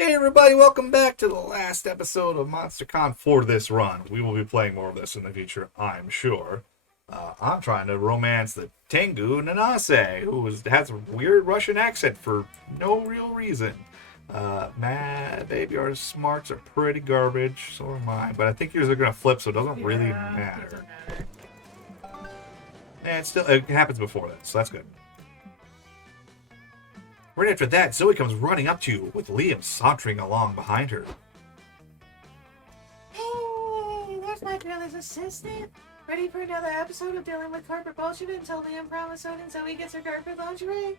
Hey everybody, welcome back to the last episode of MonsterCon for this run. We will be playing more of this in the future, I'm sure. I'm trying to romance the Tengu Nanase, who has a weird Russian accent for no real reason. Baby, our smarts are pretty garbage, so are mine. But I think yours are going to flip, so it doesn't really matter. And it happens before that, so that's good. Right after that, Zoe comes running up to you, with Liam sauntering along behind her. Hey, there's my fearless assistant. Ready for another episode of dealing with corporate bullshit until Liam promises and Zoe gets her corporate lingerie?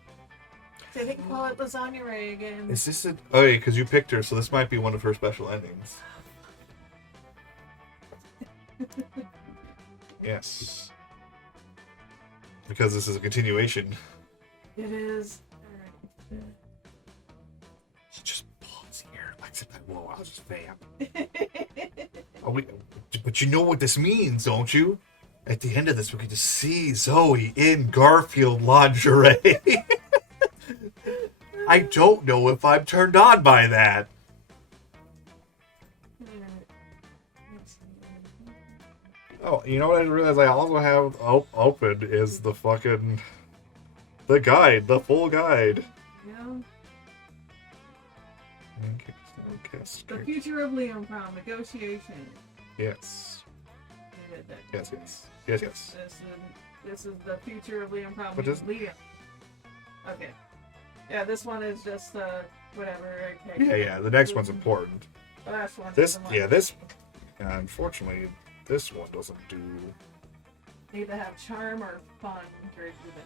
So they can call it lasagna again. Is this a... Oh, yeah, because you picked her, so this might be one of her special endings. Yes. Because this is a continuation. It is. Just pause here. Whoa, I'll just vamp. But you know what this means, don't you? At the end of this, we get to see Zoe in Garfield lingerie. I don't know if I'm turned on by that. Oh, you know what I realized I also have open is the fucking... The guide, the full guide. Yeah. Okay. The future of Liam Prom negotiation. Yes. Yes. This is the future of Liam Prom. What is Liam? Okay. Yeah, this one is just whatever. Yeah. The next one's important. The last one. This. Unfortunately, this one doesn't do. Either have charm or fun greater than.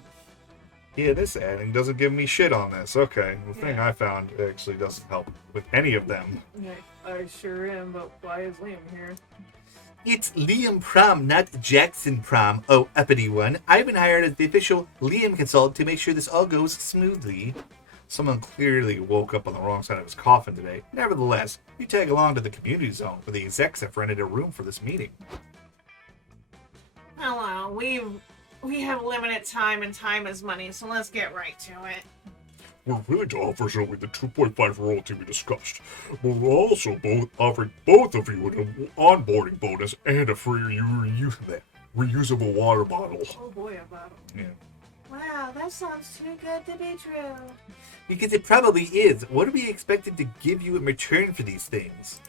Yeah, this ending doesn't give me shit on this. Okay, the thing I found actually doesn't help with any of them. Yeah, I sure am, but why is Liam here? It's Liam Prom, not Jackson Prom, oh uppity one. I've been hired as the official Liam consultant to make sure this all goes smoothly. Someone clearly woke up on the wrong side of his coffin today. Nevertheless, you tag along to the community zone where the execs have rented a room for this meeting. Hello, we have limited time and time is money, so let's get right to it. We're willing to offer Zoe the 2.5 royalty we discussed, but we're also offering both of you an onboarding bonus and a free reusable water bottle. Oh boy, a bottle. Yeah. Wow, that sounds too good to be true. Because it probably is. What are we expected to give you in return for these things?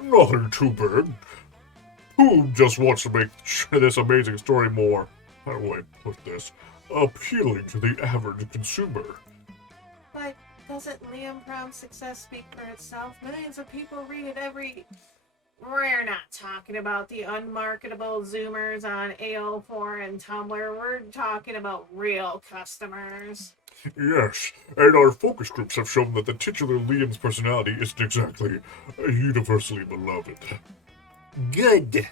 Nothing too big. Who just wants to make this amazing story more, how do I put this, appealing to the average consumer? But doesn't Liam Prom's success speak for itself? Millions of people read it every... We're not talking about the unmarketable Zoomers on AO4 and Tumblr. We're talking about real customers. Yes, and our focus groups have shown that the titular Liam's personality isn't exactly universally beloved. Good.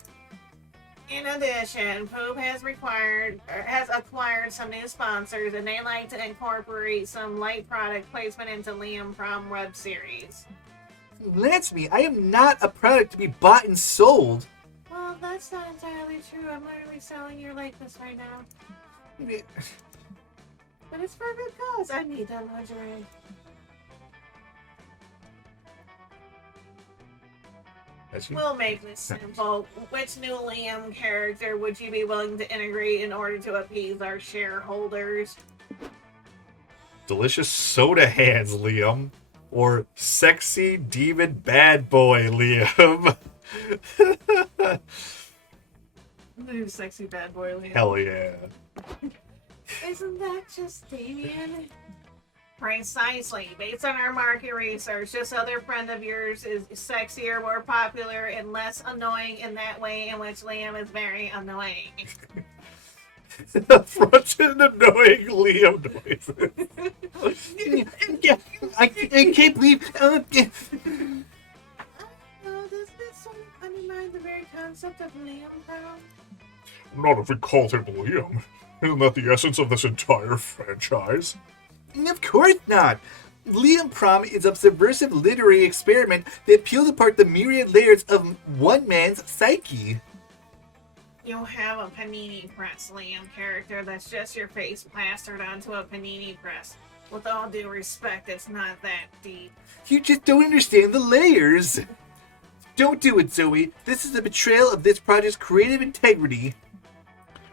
In addition, Poop has acquired some new sponsors, and they like to incorporate some light product placement into Liam Prom web series. Lance me, I am not a product to be bought and sold. Well, that's not entirely true. I'm literally selling your likeness right now. But it's for a good cause. I need that lingerie. We'll make this simple. Which new Liam character would you be willing to integrate in order to appease our shareholders? Delicious soda hands, Liam. Or sexy demon bad boy, Liam. New sexy bad boy Liam. Hell yeah. Isn't that just Damien? Precisely. Based on our market research, this other friend of yours is sexier, more popular, and less annoying in that way in which Liam is very annoying. Front and annoying Liam noises. I can't believe... Does this sort of undermine the very concept of Liam Prom? Not if we call him Liam. Isn't that the essence of this entire franchise? Of course not. Liam Prom is a subversive literary experiment that peels apart the myriad layers of one man's psyche. You have a panini press Liam character that's just your face plastered onto a panini press. With all due respect, it's not that deep. You just don't understand the layers. Don't do it, Zoe. This is a betrayal of this project's creative integrity.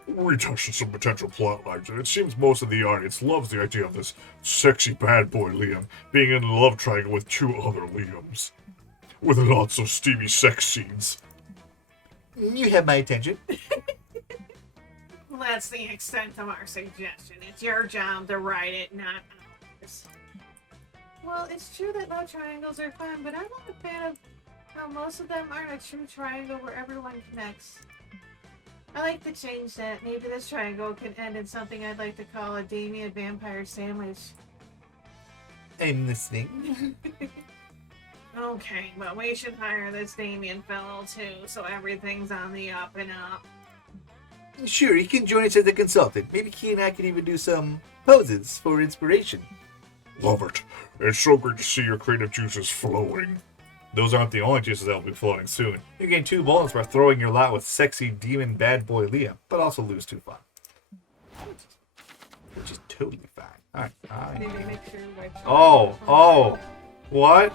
We touched on some potential plot lines, and it seems most of the audience loves the idea of this sexy bad boy Liam being in a love triangle with 2 other Liams. With lots of steamy sex scenes. You have my attention. Well, that's the extent of our suggestion. It's your job to write it, not ours. Well, it's true that love triangles are fun, but I'm not a fan of how most of them aren't a true triangle where everyone connects. I like to change that. Maybe this triangle can end in something I'd like to call a Damien vampire sandwich. I'm listening. Okay, but we should hire this Damien fellow too, so everything's on the up and up. Sure, he can join us as a consultant. Maybe he and I can even do some poses for inspiration. Love it. It's so great to see your creative juices flowing. Those aren't the only juices that will be flowing soon. You gain 2 bonus for throwing your lot with sexy demon bad boy Liam, but also lose 2 fun. Which is totally fine. Alright, Maybe make sure which Oh, what?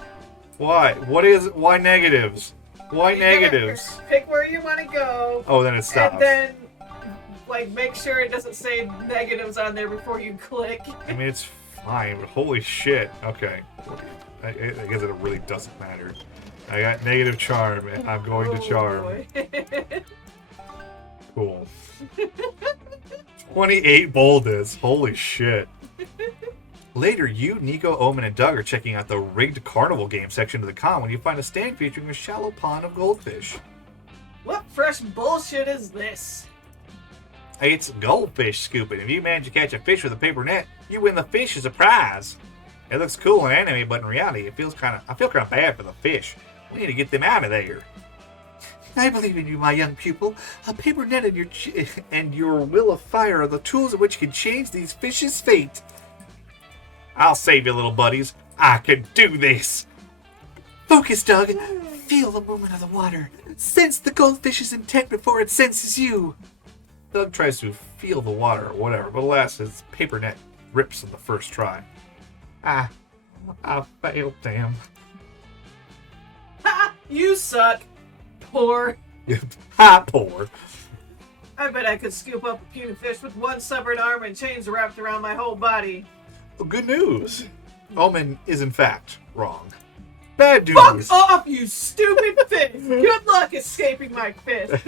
Why? Why negatives? Why negatives? Pick where you want to go. Oh, then it stops. And then, make sure it doesn't say negatives on there before you click. I mean, it's fine, but holy shit. Okay. I guess it really doesn't matter. I got negative charm, and I'm going to charm. Cool. 28 boldness. Holy shit. Later, you, Nico, Omen, and Doug are checking out the rigged carnival game section of the con when you find a stand featuring a shallow pond of goldfish. What fresh bullshit is this? It's goldfish scooping. If you manage to catch a fish with a paper net, you win the fish as a prize. It looks cool in anime, but in reality, I feel kind of bad for the fish. We need to get them out of there. I believe in you, my young pupil. A paper net and your will of fire are the tools in which you can change these fish's fate. I'll save you, little buddies. I can do this. Focus, Doug. Feel the movement of the water. Sense the goldfish's intent before it senses you. Doug tries to feel the water or whatever, but alas, his paper net rips on the first try. I failed, damn. Ha! You suck. Poor. Ha, poor. I bet I could scoop up a puny fish with one severed arm and chains wrapped around my whole body. Well, good news. Omen is in fact wrong. Bad news. Fuck off, you stupid fish! Good luck escaping my fist.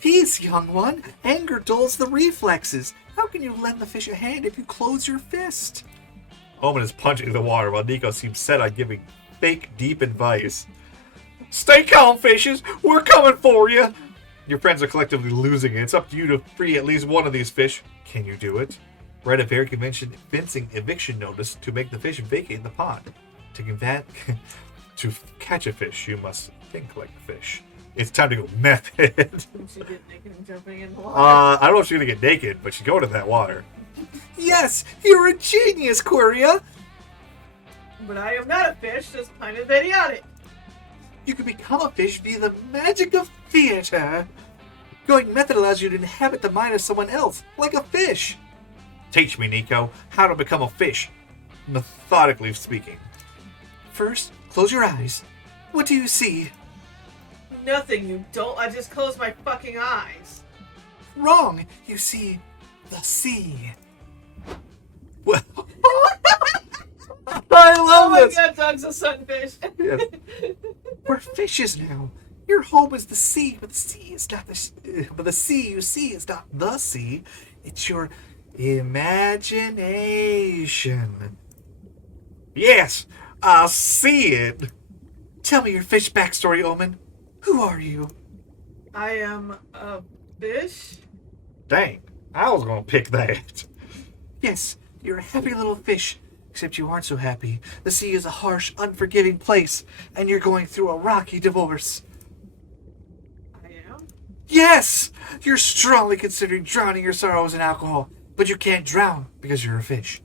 Peace, young one. Anger dulls the reflexes. How can you lend the fish a hand if you close your fist? Omen is punching the water while Nico seems set on giving fake deep advice. Stay calm, fishes. We're coming for you. Your friends are collectively losing it. It's up to you to free at least one of these fish. Can you do it? Write a very convincing eviction notice to make the fish vacate the pond. To catch a fish, you must think like a fish. It's time to go method. She get naked and jumping in the water. I don't know if she's gonna get naked, but she's going to that water. Yes, you're a genius, Queria. But I am not a fish, just kind of idiotic. You can become a fish via the magic of theater. Going method allows you to inhabit the mind of someone else, like a fish. Teach me, Nico, how to become a fish, methodically speaking. First, close your eyes. What do you see? Nothing, you dolt. I just closed my fucking eyes. Wrong. You see the sea. Well, I love Oh my this. god, Doug's a sunfish. Yes. We're fishes now. Your home is the sea, but the sea is not but the sea you see is not the sea. It's your imagination. Yes, I see it. Tell me your fish backstory, Omen. Who are you? I am a fish? Dang, I was gonna pick that. Yes, you're a happy little fish, except you aren't so happy. The sea is a harsh, unforgiving place, and you're going through a rocky divorce. I am? Yes! You're strongly considering drowning your sorrows in alcohol, but you can't drown because you're a fish.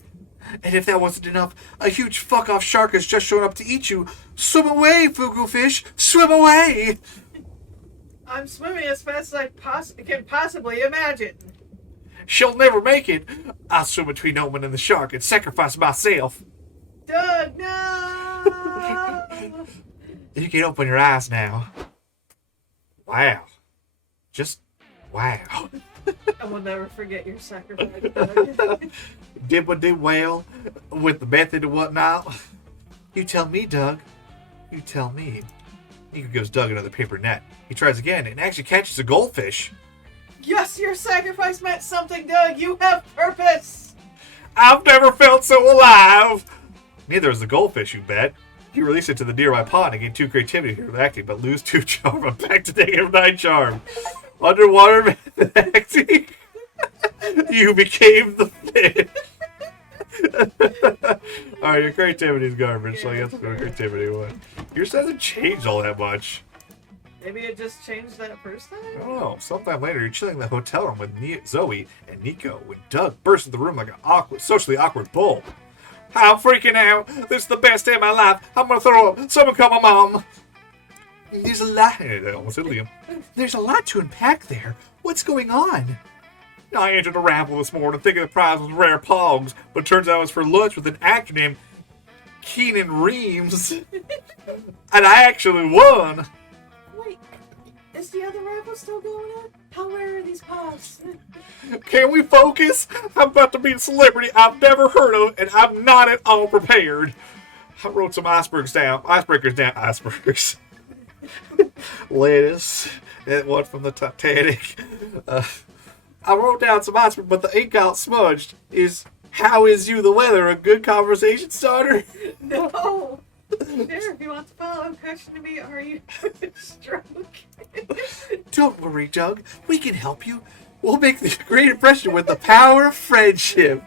And if that wasn't enough, a huge fuck-off shark has just shown up to eat you. Swim away, Fugu fish! Swim away! I'm swimming as fast as I can possibly imagine. She'll never make it. I'll swim between Omen and the shark and sacrifice myself. Doug, no! You can open your eyes now. Wow. Just wow. I will never forget your sacrifice, Doug. Did what did well with the method and whatnot. You tell me, Doug. You tell me. Nico gives Doug another paper net. He tries again and actually catches a goldfish. Yes, your sacrifice meant something, Doug. You have purpose. I've never felt so alive. Neither is the goldfish, you bet. You release it to the nearby pond and gain 2 creativity for acting, but lose 2 charm. I'm back to -9 charm. Underwater method acting. You became the fish. Alright, your creativity is garbage, so I guess go creativity 1. Yours hasn't changed all that much. Maybe it just changed that first time? I don't know. Sometime later, you're chilling in the hotel room with Zoe and Nico when Doug bursts into the room like an socially awkward bull. I'm freaking out. This is the best day of my life. I'm gonna throw up. Someone call my mom. There's a lot. I almost said Liam. There's a lot to unpack there. What's going on? I entered a raffle this morning thinking the prize was rare pogs, but turns out it was for lunch with an actor named Keenan Reams. And I actually won. Wait, is the other raffle still going on? How rare are these pogs? Can we focus? I'm about to meet a celebrity I've never heard of, and I'm not at all prepared. I wrote some icebergs down. Icebergs. Lettuce. That one from the Titanic. I wrote down some icebergs, but the ink got smudged. How is you the weather a good conversation starter? No. Sure, if you want the follow-up question to me, are you having a stroke? Don't worry, Doug. We can help you. We'll make the great impression with the power of friendship.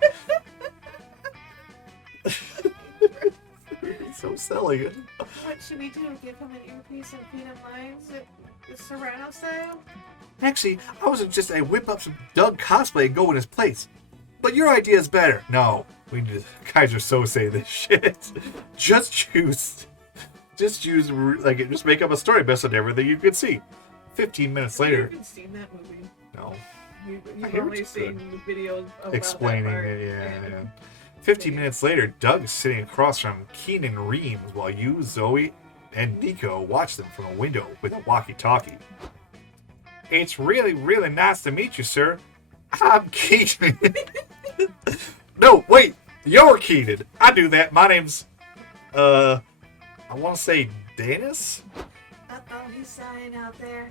He's so silly. What should we do? Give him an earpiece and feed him lines? Serrano style? Actually, I was just whip up some Doug cosplay and go in his place. But your idea is better. No, we need guys are so say this shit. Just make up a story based on everything you could see. 15 minutes later. Have you seen that movie? No. You've only seen the videos about explaining that part. it, yeah. 15 minutes later, Doug is sitting across from Keenan Reams while you, Zoe, and Nico watch them from a window with a walkie-talkie. It's really, really nice to meet you, sir. I'm Keenan. No, wait. You're Keenan. I do that. My name's, I want to say Dennis? Uh-oh, he's sighing out there.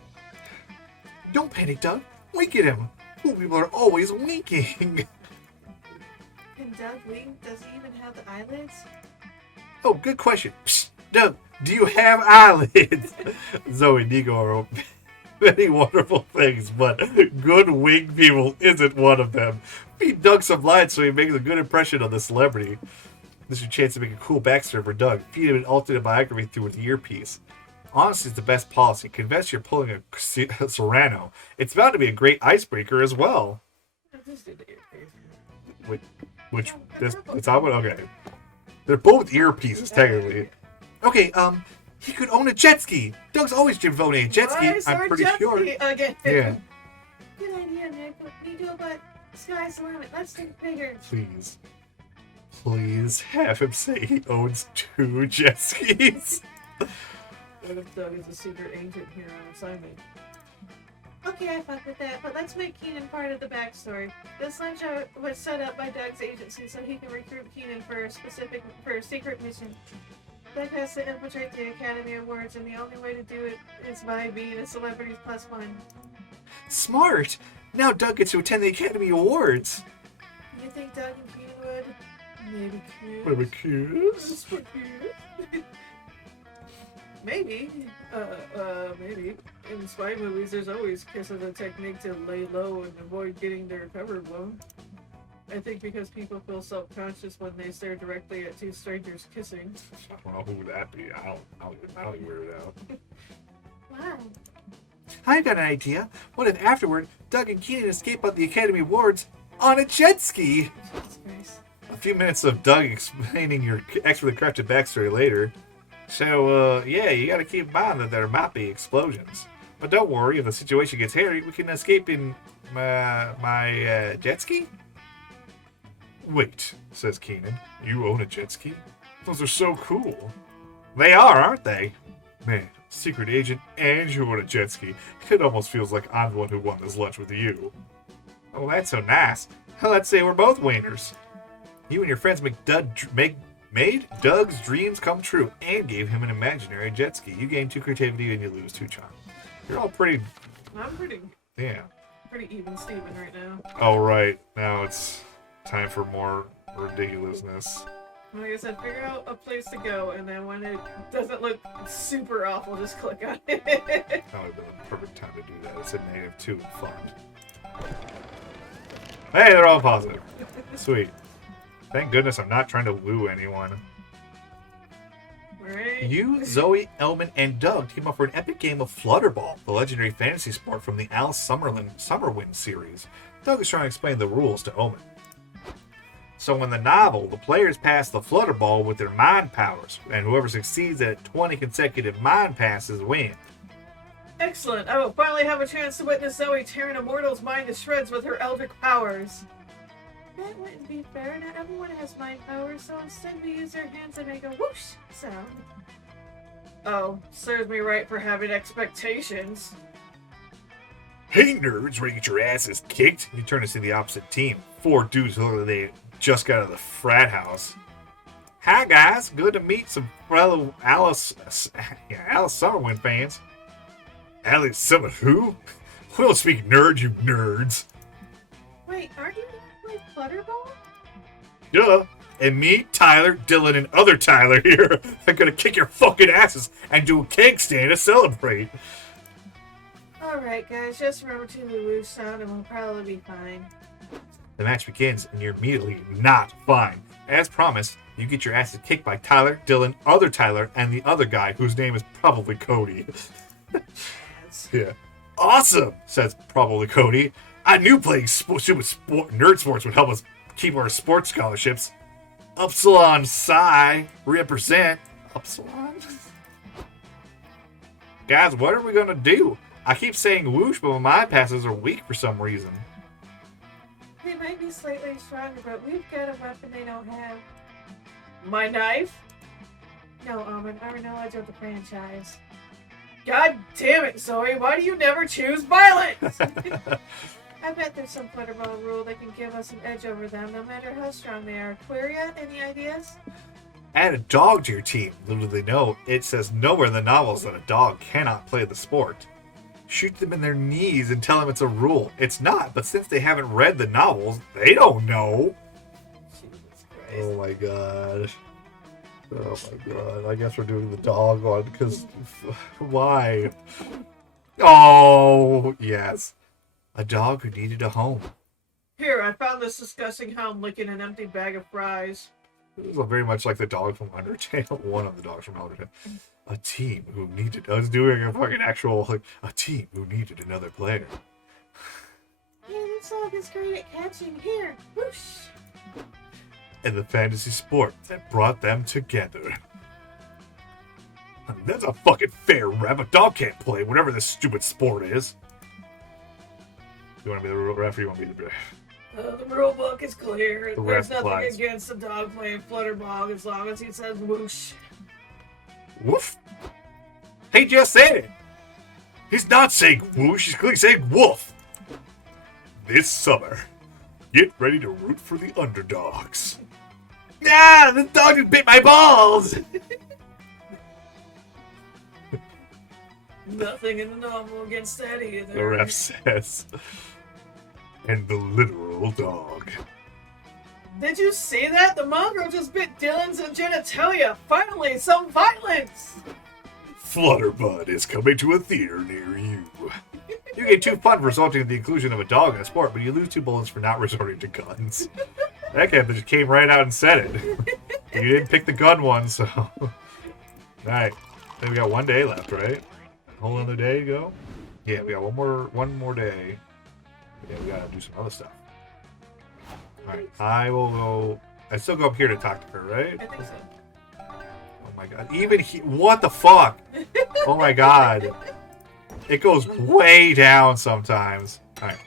Don't panic, Doug. Wink at him. Cool people are always winking. Can Doug wink? Does he even have the eyelids? Oh, good question. Psst, Doug, do you have eyelids? Zoe and Nico are many wonderful things, but good wing people isn't one of them. Feed Doug some lines so he makes a good impression on the celebrity. This is your chance to make a cool backstory for Doug. Feed him an alternate biography through with the earpiece. Honesty is the best policy. Confess you're pulling a Serrano. It's bound to be a great icebreaker as well. Just did the earpiece. That's how one? Okay. They're both earpieces, technically. Okay, he could own a jet ski. Doug's always dreamed of owning a jet ski, I'm pretty sure. Again. Yeah. Good idea, Nico, but sky's the limit. Let's think bigger. Please have him say he owns 2 jet skis. What if Doug is a secret agent here on assignment? Okay, I fuck with that, but let's make Keenan part of the backstory. This lunch was set up by Doug's agency so he can recruit Keenan for a secret mission. Doug has to infiltrate the Academy Awards, and the only way to do it is by being a Celebrities +1. Smart! Now Doug gets to attend the Academy Awards. You think Doug and Keenan would? Maybe kiss? Maybe kiss? Maybe. Maybe. In spy movies, there's always kiss as a technique to lay low and avoid getting their cover blown. I think because people feel self-conscious when they stare directly at 2 strangers kissing. I don't know who that'd be. I don't even wear it out. Wow. I've got an idea. What if afterward, Doug and Keenan escape on the Academy Awards on a jet ski? That's nice. A few minutes of Doug explaining your expertly crafted backstory later. So, yeah, you gotta keep in mind that there might be explosions. But don't worry, if the situation gets hairy, we can escape in my jet ski? Wait, says Keenan. You own a jet ski? Those are so cool. They are, aren't they? Man, secret agent and you own a jet ski. It almost feels like I'm the one who won this lunch with you. Oh, that's so nice. Let's say we're both winners. You and your friends made Doug's dreams come true and gave him an imaginary jet ski. You gain 2 creativity and you lose 2 charm. You're all pretty... I'm pretty even Steven right now. Oh, right. Now it's time for more ridiculousness. Like I said, figure out a place to go, and then when it doesn't look super awful, just click on it. That would have been the perfect time to do that. It's a -2 and fun. Hey, they're all positive. Sweet. Thank goodness I'm not trying to woo anyone. Right? You, Zoe, Elman, and Doug team up for an epic game of Flutterball, the legendary fantasy sport from the Alice Summerwind series. Doug is trying to explain the rules to Omen. So in the novel, the players pass the Flutterball with their mind powers, and whoever succeeds at 20 consecutive mind passes wins. Excellent. I will finally have a chance to witness Zoe tearing a mortal's mind to shreds with her eldritch powers. That wouldn't be fair. Not everyone has mind powers, so instead we use our hands and make a whoosh sound. Oh, serves me right for having expectations. Hey nerds, ready to get your asses kicked? You turn to see the opposite team. 4 dudes who look like they just got out of the frat house. Hi guys, good to meet some fellow Alice Summerwind fans. Alice Summer who? We don't speak nerd, you nerds. Wait, aren't you like Flutterball? Duh. And me, Tyler, Dylan, and other Tyler here are gonna kick your fucking asses and do a cake stand to celebrate. Alright guys, just remember to do the whoosh sound and we'll probably be fine. The match begins, and you're immediately not fine. As promised, you get your asses kicked by Tyler, Dylan, other Tyler, and the other guy whose name is probably Cody. Yeah. Awesome, says probably Cody. I knew playing nerd sports would help us keep our sports scholarships. Upsilon Psi represent. Upsilon? Guys, what are we gonna do? I keep saying whoosh, but my mind passes are weak for some reason. They might be slightly stronger, but we've got a weapon they don't have. My knife? No, Almond, our knowledge of the franchise. God damn it, Zoe, why do you never choose violence? I bet there's some Flutterball rule that can give us an edge over them, no matter how strong they are. Queria, any ideas? Add a dog to your team. Little do they know, it says nowhere in the novels that a dog cannot play the sport. Shoot them in their knees and tell them it's a rule. It's not, but since they haven't read the novels, they don't know. Jesus Christ. Oh my god. Oh my god. I guess we're doing the dog one, because why? Oh, yes. A dog who needed a home. Here, I found this disgusting hound licking an empty bag of fries. This is very much like the dog from Undertale. One of the dogs from Undertale. A team who needed... I was doing a fucking actual... like, a team who needed another player. Hey, this dog is great at catching. Here, whoosh. And the fantasy sport that brought them together. That's a fucking fair rep. A dog can't play whatever this stupid sport is. You want to be the ref or you want to be the ref? The rule book is clear. The There's ref nothing applies. against a dog playing Flutterball as long as he says whoosh. Woof. He just said it. He's not saying whoosh, he's clearly saying woof. This summer, get ready to root for the underdogs. Ah, the dog just bit my balls. Nothing in the novel against that either. The ref says. And the literal dog. Did you see that? The mongrel just bit Dylan's genitalia. Finally, some violence. Flutterbud is coming to a theater near you. You get 2 fun for resulting in the inclusion of a dog in a sport, but you lose 2 bullets for not resorting to guns. That guy just came right out and said it. You didn't pick the gun one, so. Alright. Then we got 1 day left, right? Whole other day to go? Yeah, we got one more day. Yeah, we gotta do some other stuff. Alright, I will go. I still go up here to talk to her, right? I think so. Oh my god. Even he. What the fuck? Oh my god. It goes way down sometimes. All right.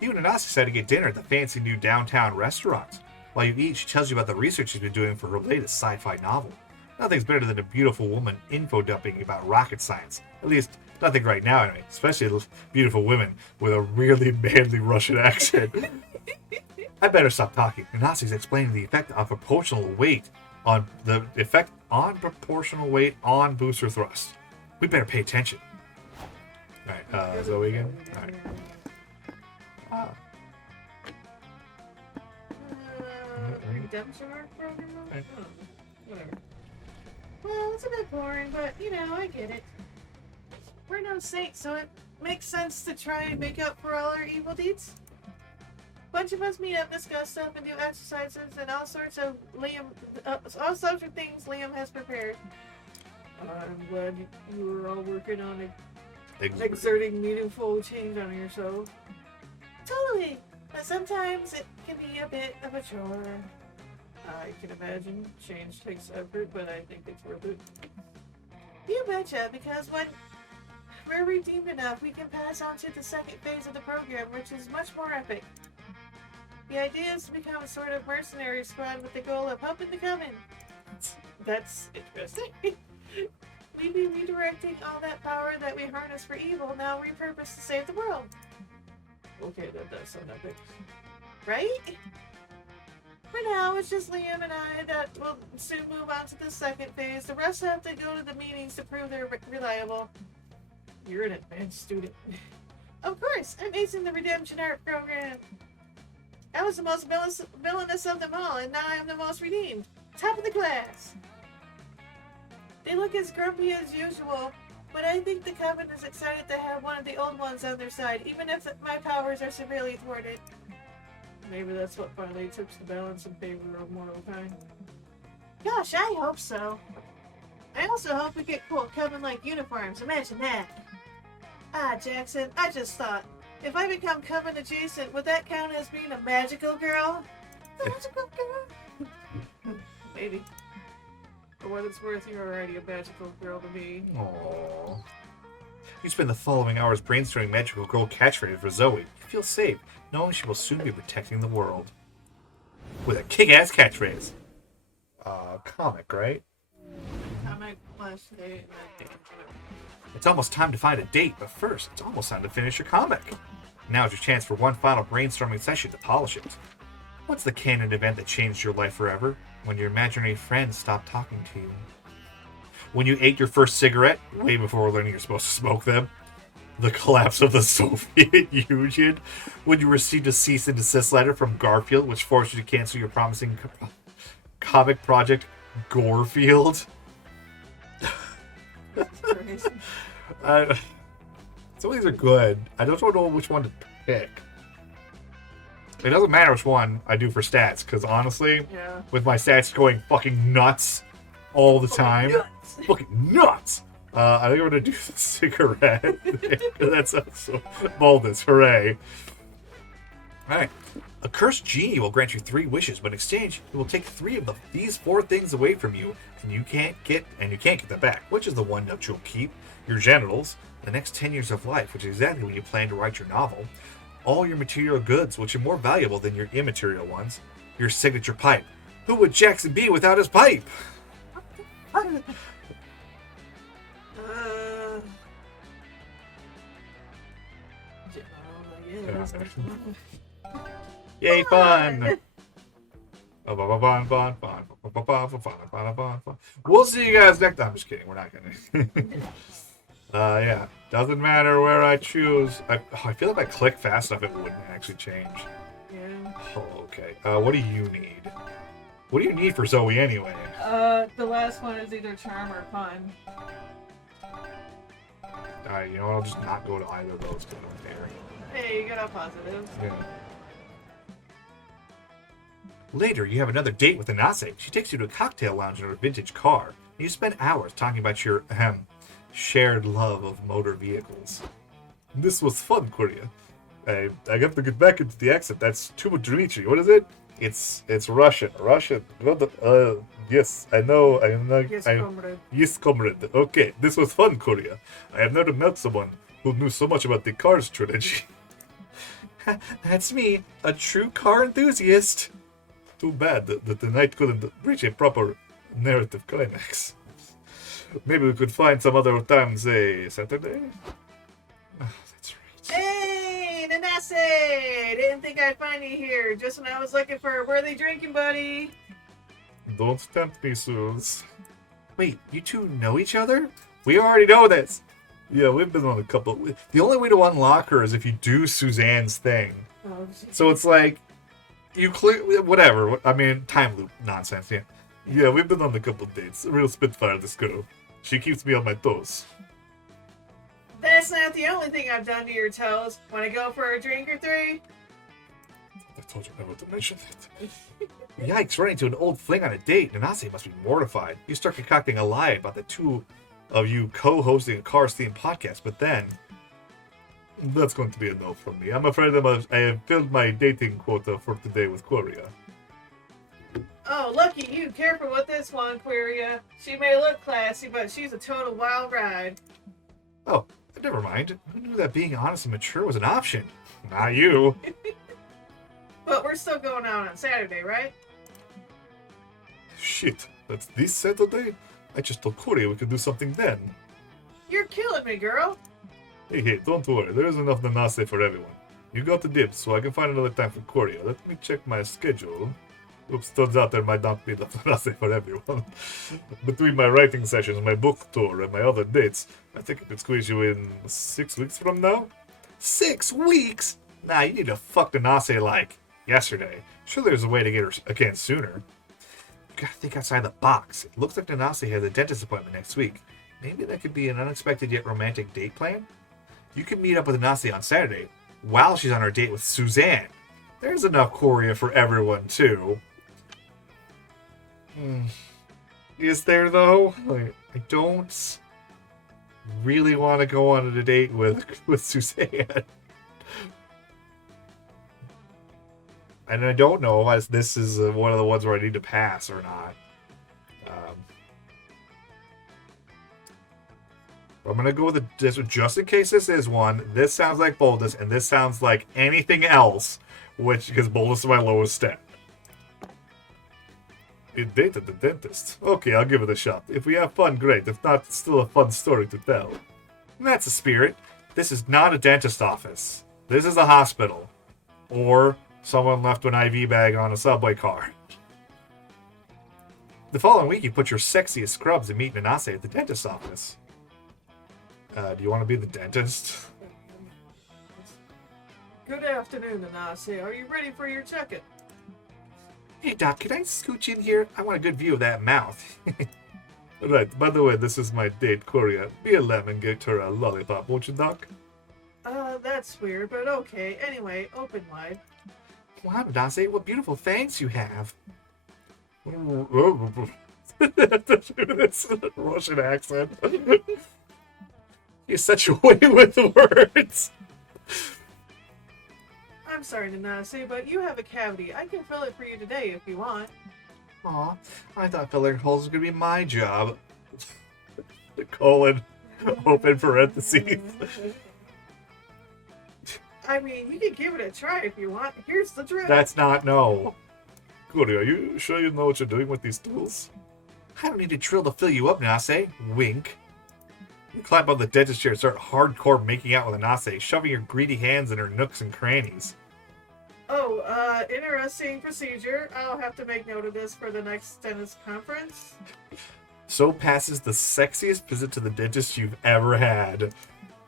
You and Nanase decided to get dinner at the fancy new downtown restaurant. While you eat, she tells you about the research she's been doing for her latest sci-fi novel. Nothing's better than a beautiful woman info dumping about rocket science. At least, nothing right now, anyway. Especially beautiful women with a really manly Russian accent. I better stop talking. Nanase's explaining the effect on proportional weight on booster thrust. We better pay attention. Alright, Zoe again? Alright. Redemption arc program? Whatever. Well, it's a bit boring, but, I get it. We're no saints, so it makes sense to try and make up for all our evil deeds. Bunch of us meet up, discuss stuff, and do exercises, and all sorts of things Liam has prepared. I'm glad you were all working on it. Exerting meaningful change on yourself. Totally! But sometimes it can be a bit of a chore. I can imagine change takes effort, but I think it's worth it. You betcha, because when we're redeemed enough, we can pass on to the second phase of the program, which is much more epic. The idea is to become a sort of mercenary squad with the goal of helping the common. That's interesting. We'd be redirecting all that power that we harness for evil, now repurposed to save the world. Okay, that does sound epic. Right? For now, it's just Liam and I that will soon move on to the second phase. The rest have to go to the meetings to prove they're reliable. You're an advanced student. Of course, I'm acing the Redemption Art program. I was the most villainous of them all, and now I am the most redeemed. Top of the class. They look as grumpy as usual, but I think the Coven is excited to have one of the old ones on their side, even if my powers are severely thwarted. Maybe that's what finally tips the balance in favor of mortal kind. Gosh, I hope so. I also hope we get cool Coven-like uniforms. Imagine that. Ah, Jackson, I just thought, if I become Coven adjacent, would that count as being a magical girl? Magical girl? Maybe. For what it's worth, you're already a magical girl to me. Aww. You spend the following hours brainstorming magical girl catchphrase for Zoe. You feel safe, knowing she will soon be protecting the world. With a kick-ass catchphrase. Comic, right? Comic / date. It's almost time to find a date, but first, it's almost time to finish your comic. Now's your chance for one final brainstorming session to polish it. What's the canon event that changed your life forever? When your imaginary friends stopped talking to you. When you ate your first cigarette, way before learning you're supposed to smoke them. The collapse of the Soviet Union. When you received a cease and desist letter from Garfield, which forced you to cancel your promising comic project, Gorefield. That's crazy. Some of these are good. I just don't know which one to pick. It doesn't matter which one I do for stats, because honestly, with my stats going fucking nuts all the time, fucking nuts. I think I'm gonna do the cigarette. That sounds so boldness. Hooray! All right. A cursed genie will grant you 3 wishes, but in exchange, it will take 3 of these 4 things away from you, and you can't get them back. Which is the one that you'll keep? Your genitals, the next 10 years of life, which is exactly when you plan to write your novel. All your material goods, which are more valuable than your immaterial ones. Your signature pipe. Who would Jackson be without his pipe? Yay, fun! We'll see you guys next time. I'm just kidding. We're not gonna. Yeah. Doesn't matter where I choose. I feel like if I click fast enough, it wouldn't actually change. Yeah. Oh, okay. What do you need? What do you need for Zoe anyway? The last one is either charm or fun. Alright, you know what? I'll just not go to either of those because I don't care. Hey, you got a positive. Yeah. Later, you have another date with Nanase. She takes you to a cocktail lounge in her vintage car. And you spend hours talking about your shared love of motor vehicles. This was fun, Korea. I got to get back into the exit. That's too much Dimitri. What is it? It's Russian. Russian. Good. Yes, I know. Yes, comrade. Yes, comrade. Okay, this was fun, Korea. I have never met someone who knew so much about the Cars trilogy. That's me, a true car enthusiast. Too bad that the night couldn't reach a proper narrative climax. Maybe we could find some other time, say Saturday? Oh, that's right. Hey, Nanase! Didn't think I'd find you here just when I was looking for a worthy drinking buddy. Don't tempt me, Suze. Wait, you two know each other? We already know this. Yeah, we've been on a couple. The only way to unlock her is if you do Suzanne's thing. Oh, So it's like, you clear, whatever. I mean, time loop nonsense, yeah. Yeah, we've been on a couple dates. A real spitfire, this girl. She keeps me on my toes. That's not the only thing I've done to your toes. Want to go for a drink or three? I told you never to mention that. Yikes, running to an old fling on a date. Nanase must be mortified. You start concocting a lie about the two of you co-hosting a Cars-themed podcast, but then... That's going to be a no from me. I'm afraid I have filled my dating quota for today with Korea. Oh, lucky you. Careful with this one, Queria. She may look classy, but she's a total wild ride. Oh, never mind. Who knew that being honest and mature was an option? Not you. But we're still going out on Saturday, right? Shit, that's this Saturday? I just told Korea we could do something then. You're killing me, girl. Hey, don't worry. There's enough Nanase for everyone. You got the dibs, so I can find another time for Korea. Let me check my schedule. Oops, turns out there might not be enough Nanase for everyone. Between my writing sessions, my book tour, and my other dates, I think I could squeeze you in 6 weeks from now. 6 weeks? Nah, you need to fuck Nanase like yesterday. Surely there's a way to get her again sooner. You gotta think outside the box. It looks like Nanase has a dentist appointment next week. Maybe that could be an unexpected yet romantic date plan? You can meet up with Nanase on Saturday while she's on her date with Suzanne. There's enough Korea for everyone, too. Is there, though? Like, I don't really want to go on a date with Suzanne. And I don't know if this is one of the ones where I need to pass or not. I'm going to go with this just in case this is one. This sounds like boldness, and this sounds like anything else, because boldness is my lowest stat. You dated the dentist. Okay, I'll give it a shot. If we have fun, great. If not, it's still a fun story to tell. And that's the spirit. This is not a dentist office. This is a hospital. Or someone left an IV bag on a subway car. The following week, you put your sexiest scrubs and meet Nanase at the dentist's office. Do you want to be the dentist? Good afternoon, Nanase. Are you ready for your check-in? Hey, Doc, can I scooch in here? I want a good view of that mouth. Right, by the way, this is my date, Korea. Be a lamb and get her a lollipop, won't you, Doc? That's weird, but okay. Anyway, open wide. Wow, Nanase, what beautiful fangs you have. This Russian accent. You're such a way with words. I'm sorry, Nanase, but you have a cavity. I can fill it for you today if you want. Aw, I thought filling holes was gonna be my job. Colon, open parentheses. I mean, you can give it a try if you want. Here's the drill. That's not no. Cody, are you sure you know what you're doing with these tools? I don't need a drill to fill you up, Nanase. Wink. You climb on the dentist chair and start hardcore making out with Nanase, shoving your greedy hands in her nooks and crannies. Oh, interesting procedure. I'll have to make note of this for the next dentist conference. So passes the sexiest visit to the dentist you've ever had.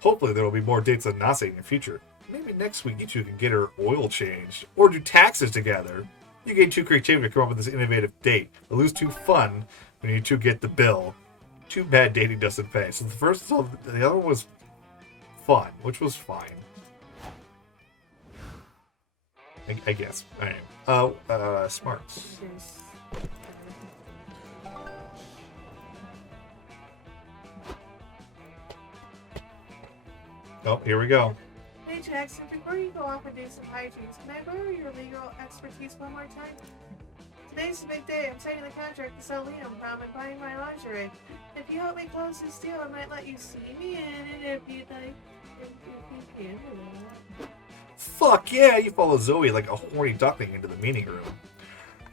Hopefully there will be more dates with Nanase in the future. Maybe next week you two can get her oil changed, or do taxes together. You gain 2 creativity to come up with this innovative date. You'll lose 2 fun when you two get the bill. Too bad dating doesn't pay. So the other one was fun, which was fine. I guess. I am. Smarts. Oh, here we go. Hey, Jackson, before you go off and do some hijinks, can I borrow your legal expertise one more time? Today's a big day. I'm signing the contract to sell Liam Prom and buying my lingerie. If you help me close this deal, I might let you see me in it if you'd like. If you can. Fuck yeah, you follow Zoe like a horny duckling into the meeting room.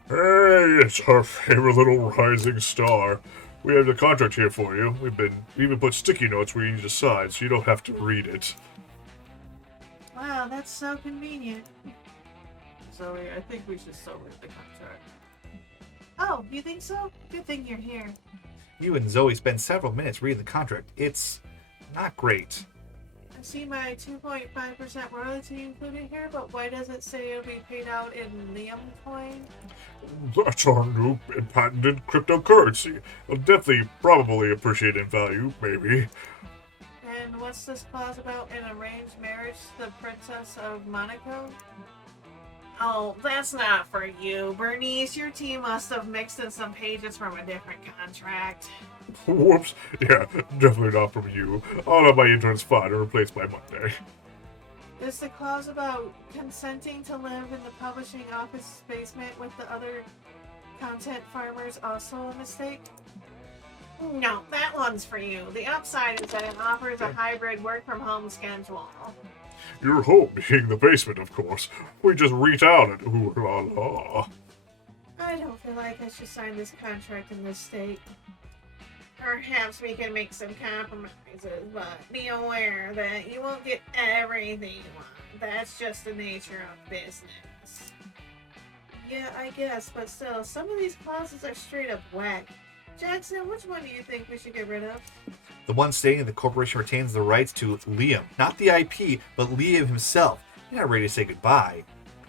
Hey, it's our favorite little rising star. We have the contract here for you. We even put sticky notes where you need to sign, so you don't have to read it. Wow, that's so convenient. Zoe, I think we should still read the contract. Oh, you think so? Good thing you're here. You and Zoe spend several minutes reading the contract. It's not great. I see my 2.5% royalty included here, but why does it say it'll be paid out in Liam coin? That's our new and patented cryptocurrency. It'll definitely, probably appreciate in value, maybe. And what's this clause about an arranged marriage to the Princess of Monaco? Oh, that's not for you, Bernice. Your team must have mixed in some pages from a different contract. Whoops. Yeah, definitely not from you. I'll have my interns find and replace by Monday. Is the clause about consenting to live in the publishing office basement with the other content farmers also a mistake? No, that one's for you. The upside is that it offers a hybrid work-from-home schedule. Your home being the basement, of course. We just reach out and ooh la la. I don't feel like I should sign this contract in this state. Perhaps we can make some compromises, but be aware that you won't get everything you want. That's just the nature of business. Yeah, I guess, but still, some of these clauses are straight up whack. Jackson, which one do you think we should get rid of? The one stating the corporation retains the rights to Liam. Not the IP, but Liam himself. You're not ready to say goodbye.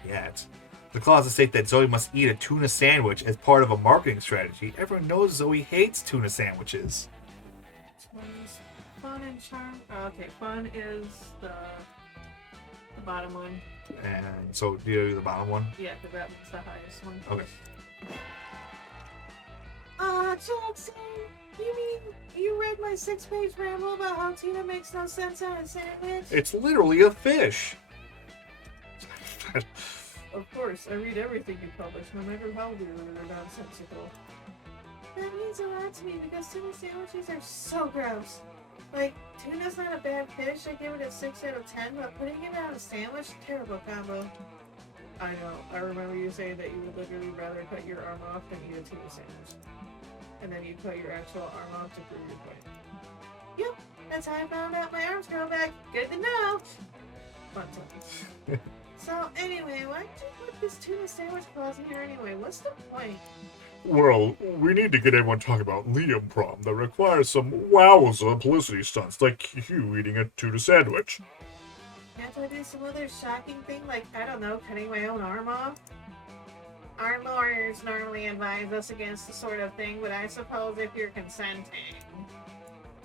Yet. The clauses state that Zoe must eat a tuna sandwich as part of a marketing strategy. Everyone knows Zoe hates tuna sandwiches. Which one's fun and charm? Oh, okay, fun is the bottom one. And so, do you do the bottom one? Yeah, because that one's the highest one. Okay. Jackson, you mean you read my 6-page ramble about how tuna makes no sense on a sandwich? It's literally a fish. Of course, I read everything you publish, no matter how weird or nonsensical. That means a lot to me because tuna sandwiches are so gross. Like, tuna's not a bad fish, I give it a 6 out of 10, but putting it on a sandwich, terrible combo. I know. I remember you saying that you would literally rather cut your arm off than eat a tuna sandwich. And then you cut your actual arm off to prove your point. Yep, that's how I found out my arms grow back. Good to know. Fun times. So anyway, why'd you put this tuna sandwich clause in here anyway? What's the point? Well, we need to get everyone talking about Liam Prom that requires some wowza publicity stunts like you eating a tuna sandwich. Can't I do some other shocking thing like, I don't know, cutting my own arm off? Our lawyers normally advise us against this sort of thing, but I suppose if you're consenting.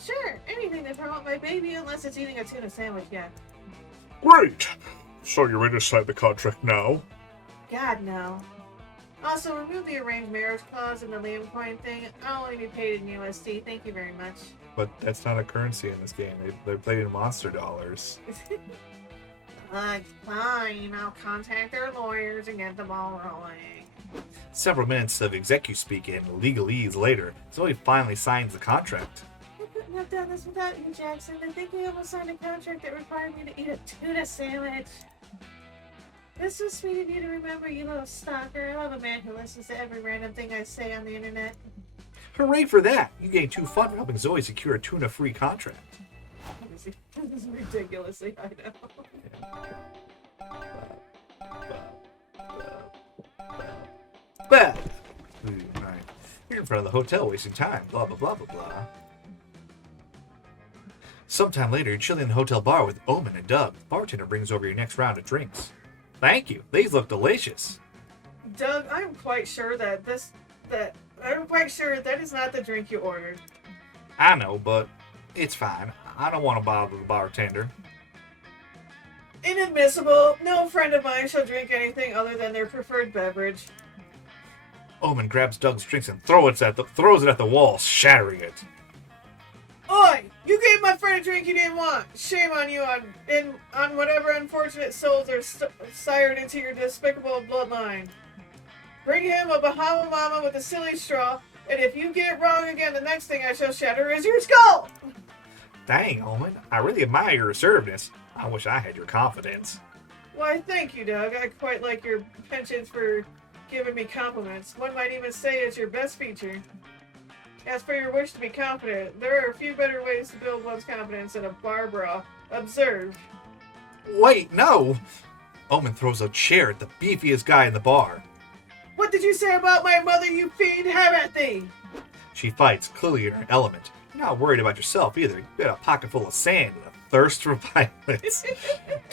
Sure, anything to promote my baby unless it's eating a tuna sandwich, yeah. Great! So you're ready to sign the contract now? God, no. Also, remove the arranged marriage clause and the Liam coin thing. I'll only be paid in USD, thank you very much. But that's not a currency in this game. They're played in monster dollars. Fine, I'll contact their lawyers and get the ball rolling. Several minutes of execu-speak in legalese later, Zoe finally signs the contract. I couldn't have done this without you, Jackson. I think I almost signed a contract that required me to eat a tuna sandwich. This was sweet of you to remember, you little stalker. I love a man who listens to every random thing I say on the internet. Hooray for that! You gained 2 fun for helping Zoe secure a tuna-free contract. This is ridiculously high now. Well, right. You're in front of the hotel wasting time, blah blah blah blah blah. Sometime later, you're chilling in the hotel bar with Omen and Doug. The bartender brings over your next round of drinks. Thank you, these look delicious. Doug, I'm quite sure that is not the drink you ordered. I know, but it's fine. I don't want to bother the bartender. Inadmissible. No friend of mine shall drink anything other than their preferred beverage. Omen grabs Doug's drinks and throws it at the wall, shattering it. Ugh! Boy, you gave my friend a drink he didn't want. Shame on you on whatever unfortunate souls are sired into your despicable bloodline. Bring him a Bahama Mama with a silly straw, and if you get it wrong again, the next thing I shall shatter is your skull! Dang, Omen, I really admire your assertiveness. I wish I had your confidence. Why, thank you, Doug. I quite like your penchant for giving me compliments. One might even say it's your best feature. As for your wish to be confident, there are a few better ways to build one's confidence than a bar brawl. Observe. Wait, no! Omen throws a chair at the beefiest guy in the bar. What did you say about my mother, you fiend? Have at thee! She fights, clearly in her element. You're not worried about yourself either. You've got a pocket full of sand and a thirst for violence.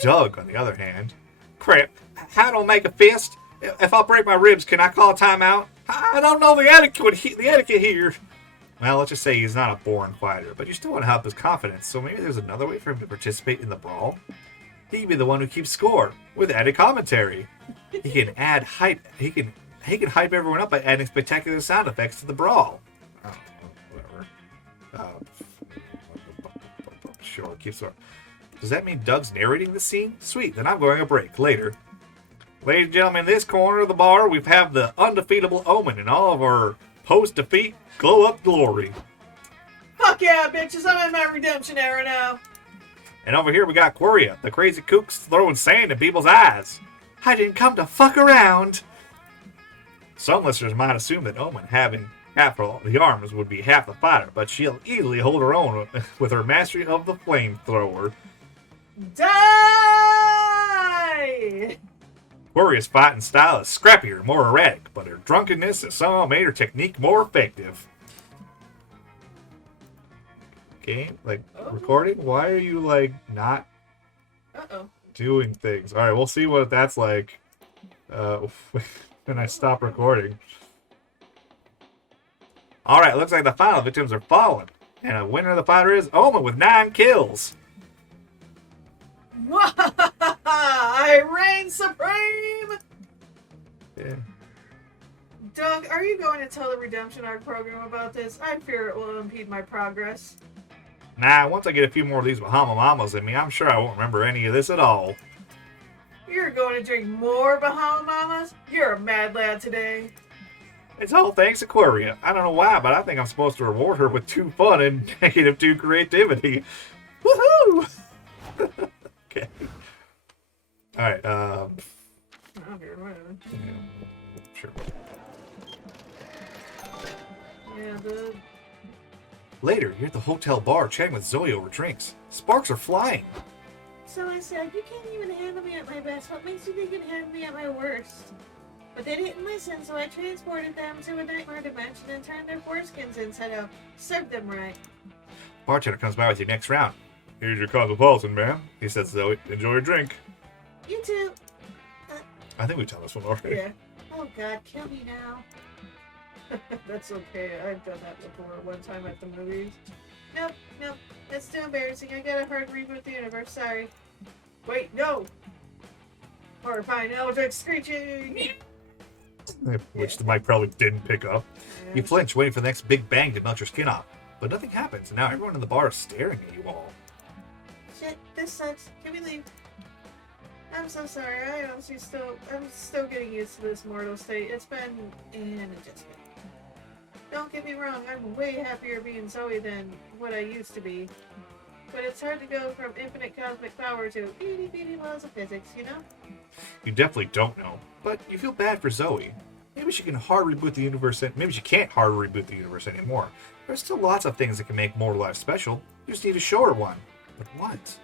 Doug, on the other hand. Crap, I don't make a fist. If I break my ribs, can I call a timeout? I don't know the etiquette here. Well, let's just say he's not a born fighter, but you still want to help his confidence, so maybe there's another way for him to participate in the brawl. He can be the one who keeps score with added commentary. He can add hype. He can hype everyone up by adding spectacular sound effects to the brawl. Oh, whatever. Sure, keep score. Does that mean Doug's narrating the scene? Sweet, then I'm going a break later. Ladies and gentlemen, in this corner of the bar, we have the undefeatable Omen and all of our post-defeat glow-up glory. Fuck yeah, bitches, I'm in my redemption era now. And over here we got Quoria, the crazy kooks throwing sand in people's eyes. I didn't come to fuck around. Some listeners might assume that Omen having half the arms would be half the fighter, but she'll easily hold her own with her mastery of the flamethrower. Die! Quoria's fighting style is scrappier, more erratic, but her drunkenness has somehow made her technique more effective. Game? Recording? Why are you, not doing things? Alright, we'll see what that's like when I stop recording. Alright, looks like the final victims are fallen. And a winner of the fighter is Omen with 9 kills. I reign supreme! Yeah. Doug, are you going to tell the Redemption Arc program about this? I fear it will impede my progress. Nah, once I get a few more of these Bahama Mamas in me, I'm sure I won't remember any of this at all. You're going to drink more Bahama Mamas? You're a mad lad today. It's all thanks to Quoria. I don't know why, but I think I'm supposed to reward her with 2 fun and -2 creativity. Woohoo! Okay. Alright, Okay, whatever. yeah, sure. Yeah, dude. Later, you're at the hotel bar chatting with Zoe over drinks. Sparks are flying. So I said, you can't even handle me at my best. What makes you think you can handle me at my worst? But they didn't listen, so I transported them to a nightmare dimension and turned their foreskins inside out. Served them right. Bartender comes by with your next round. Here's your cosmopolitan, ma'am. He says, Zoe, enjoy your drink. You too. I think we've done this one already. Yeah. Oh God, kill me now. That's okay. I've done that before one time at the movies. Nope, that's too embarrassing. I got a hard reboot the universe. Sorry. Wait, no! Horrifying eldritch screeching! Which the mic probably didn't pick up. Yeah. You flinch, waiting for the next big bang to melt your skin off. But nothing happens, and now everyone in the bar is staring at you all. Shit, this sucks. Can we leave? I'm so sorry. I'm still getting used to this mortal state. It's been an adjustment. Don't get me wrong, I'm way happier being Zoe than what I used to be. But it's hard to go from infinite cosmic power to itty bitty laws of physics, you know? You definitely don't know, but you feel bad for Zoe. Maybe she can hard reboot the universe. Maybe she can't hard reboot the universe anymore. There's still lots of things that can make mortal life special. You just need to show her one. But what?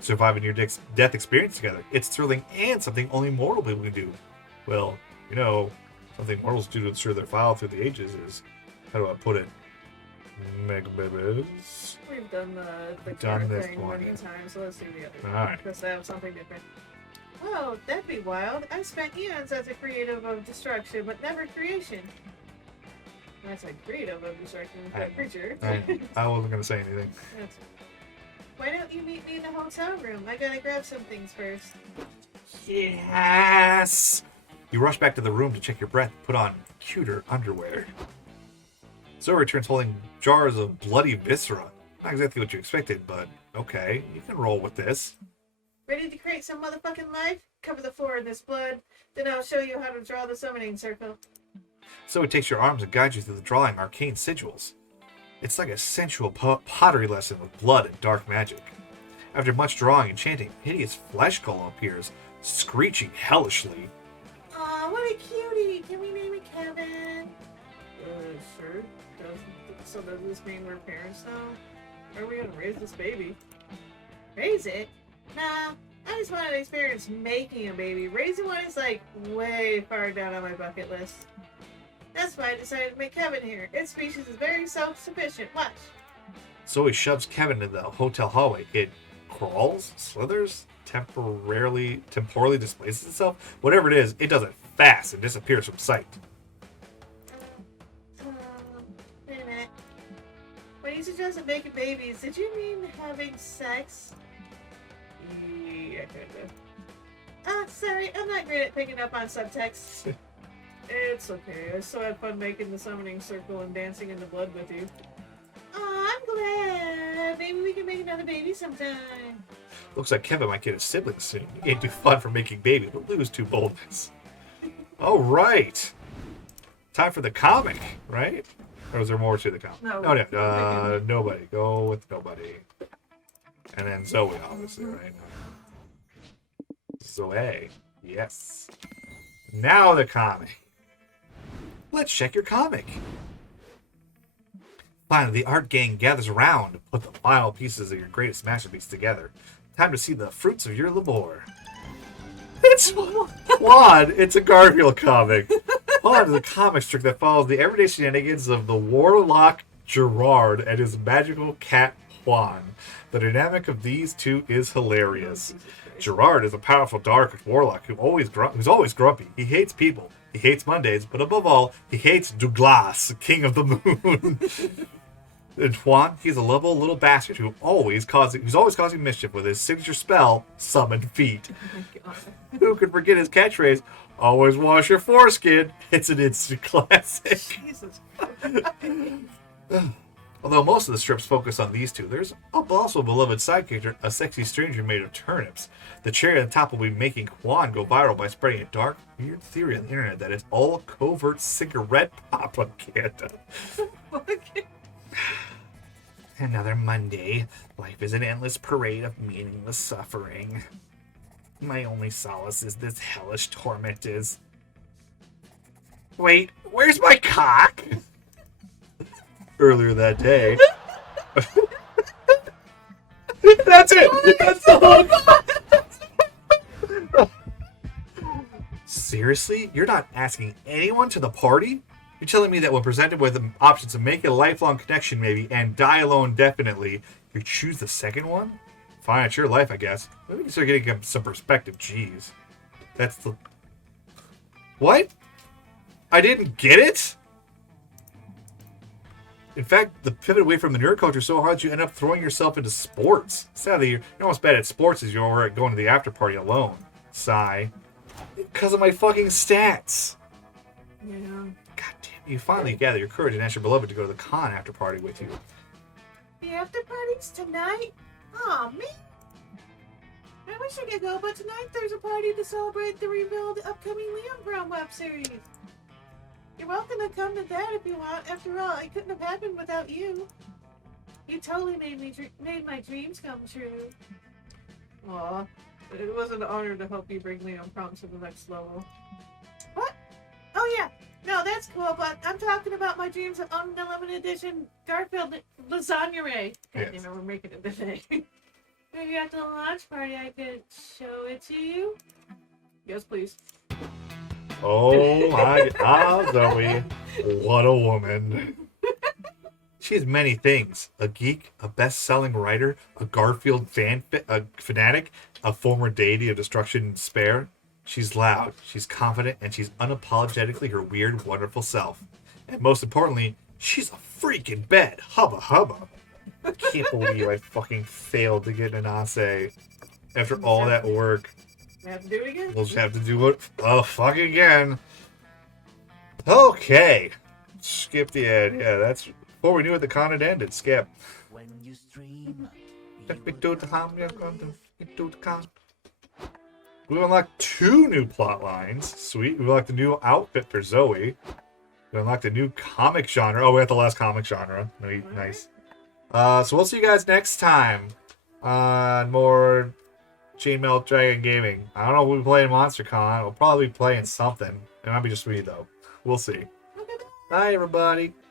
Surviving your death experience together. It's thrilling and something only mortal people can do. Well, you know, something mortals do to ensure their file through the ages is, how do I put it? Mega babies. We've done the We've done card this thing one, many yeah. times, so let's do the other one. Alright. Because I have something different. Whoa, that'd be wild. I spent eons as a creative of destruction, but never creation. That's a creative of destruction for I- a creature. I wasn't going to say anything. That's Why don't you meet me in the hotel room? I gotta grab some things first. Yes! You rush back to the room to check your breath, put on cuter underwear. Zoe returns holding jars of bloody viscera. Not exactly what you expected, but okay, you can roll with this. Ready to create some motherfucking life? Cover the floor in this blood. Then I'll show you how to draw the summoning circle. So it takes your arms and guides you through the drawing arcane sigils. It's like a sensual pottery lesson with blood and dark magic. After much drawing and chanting, hideous flesh golem appears, screeching hellishly. Aw, what a cutie! Can we name it Kevin? Sure. So does this mean we're parents now? Are we gonna raise this baby? Raise it? Nah, I just wanted to experience making a baby. Raising one is like way far down on my bucket list. That's why I decided to make Kevin here. Its species is very self-sufficient. Watch. Zoe shoves Kevin into the hotel hallway. It crawls, slithers, temporarily displaces itself. Whatever it is, it does it fast and disappears from sight. Wait a minute. When you suggested making babies, did you mean having sex? Yeah, kinda. Ah, sorry, I'm not great at picking up on subtext. It's okay. I still had fun making the summoning circle and dancing in the blood with you. Aw, I'm glad. Maybe we can make another baby sometime. Looks like Kevin might get a sibling soon. He can't do fun for making babies, but lose to boldness. All right. Time for the comic, right? Or is there more to the comic? No. Nobody. Go with nobody. And then Zoe, obviously, right? Zoe. Yes. Now the comic. Let's check your comic. Finally, the art gang gathers around to put the final pieces of your greatest masterpiece together. Time to see the fruits of your labor. It's Juan. It's a Garfield comic. Juan is a comic strip that follows the everyday shenanigans of the warlock Gerard and his magical cat Juan. The dynamic of these two is hilarious. Gerard is a powerful dark warlock who's always grumpy. He hates people. He hates Mondays, but above all, he hates Douglas, king of the moon. And Juan, he's a lovable little bastard who's always causing mischief with his signature spell, Summon Feet. Who could forget his catchphrase, always wash your foreskin? It's an instant classic. Jesus. Although most of the strips focus on these two, there's also a beloved side character, a sexy stranger made of turnips. The cherry on the top will be making Juan go viral by spreading a dark, weird theory on the internet that it's all covert cigarette propaganda. Another Monday. Life is an endless parade of meaningless suffering. My only solace is this hellish torment is... Wait, where's my cock? Earlier that day. That's it! That's the whole... Seriously? You're not asking anyone to the party? You're telling me that when presented with the options to make a lifelong connection maybe and die alone definitely, you choose the second one? Fine, it's your life, I guess. Maybe we can start getting some perspective. Jeez. That's the... What? I didn't get it? In fact, the pivot away from the nerd culture is so hard that you end up throwing yourself into sports. Sadly, you're almost bad at sports as you are at going to the after party alone. Sigh. Because of my fucking stats. Yeah. God damn, you finally gather your courage and ask your beloved to go to the con after party with you. The after party's tonight? Aw, man. I wish I could go, but tonight there's a party to celebrate the revealed upcoming Liam Prom web series. You're welcome to come to that if you want. After all, it couldn't have happened without you. You totally made my dreams come true. Aw. It was an honor to help you bring Liam Prom to the next level. What? Oh yeah. No, that's cool, but I'm talking about my dreams of unlimited edition Garfield lasagna ray. God Yes. damn it, we're making it today. Maybe at the launch party I could show it to you. Yes, please. Oh my God, Zoe. What a woman. She is many things. A geek, a best-selling writer, a Garfield fanatic, a former deity of destruction and despair. She's loud, she's confident, and she's unapologetically her weird, wonderful self. And most importantly, she's a freaking bed. Hubba hubba. I can't believe I fucking failed to get Nanase after all that work. We have to do it again? We'll just have to do it. Oh, fuck again. Okay. Skip the ad. Yeah, that's Before we knew it, the con had ended. Skip. When you stream, Let me do the con. Do the con. We unlocked 2 new plot lines. Sweet. We unlocked a new outfit for Zoe. We unlocked a new comic genre. Oh, we got the last comic genre. Nice. So we'll see you guys next time on more Chainmaille Dragon Gaming. I don't know if we'll be playing Monster Con. We'll probably be playing something. It might be just me, though. We'll see. Bye, everybody.